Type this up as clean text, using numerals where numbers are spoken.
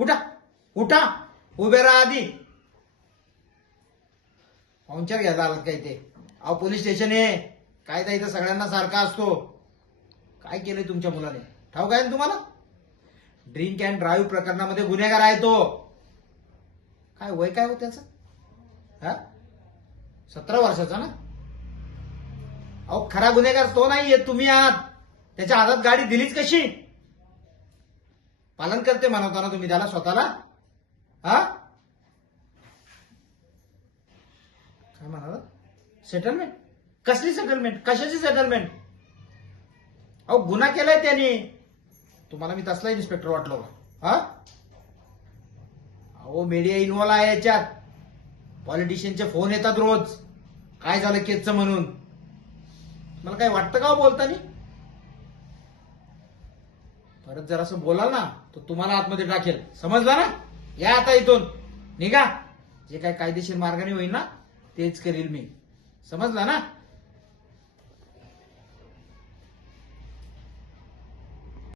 उठा उठा, उभे राहा आधी. पाहुणचार घ्यायला आलात काय ते? अहो पोलीस स्टेशन आहे, कायदा इथं सगळ्यांना सारखा असतो. काय केलंय तुमच्या मुलाने ठाऊक आहे ना तुम्हाला? ड्रिंक अँड ड्राईव्ह प्रकरणामध्ये गुन्हेगार आहे तो. काय वय काय हो त्याचं? हा, 17 वर्षाचा ना? अहो खरा गुन्हेगार तो नाहीये, तुम्ही आहात. त्याच्या हातात गाडी दिलीच कशी? पालन करते म्हणवता ना तुम्ही त्याला स्वतःला? हा, काय म्हणाला? सेटलमेंट? कसली सेटलमेंट? कशाची सेटलमेंट? अहो गुन्हा केलाय त्यांनी. तुम्हाला मी तसला इन्स्पेक्टर वाटलो का? हा, अहो मीडिया इन्व्हॉल्व आहे याच्यात. पॉलिटिशियनचे फोन येतात रोज, काय झालं केसचं म्हणून. मला काय वाटतं का बोलतानी? परत जर असं बोलाल ना तर तुम्हाला आतमध्ये टाकेल, समजला ना? या आता इथून निघा. जे काय कायदेशीर मार्गाने होईल ना तेच करील मी, समजला ना?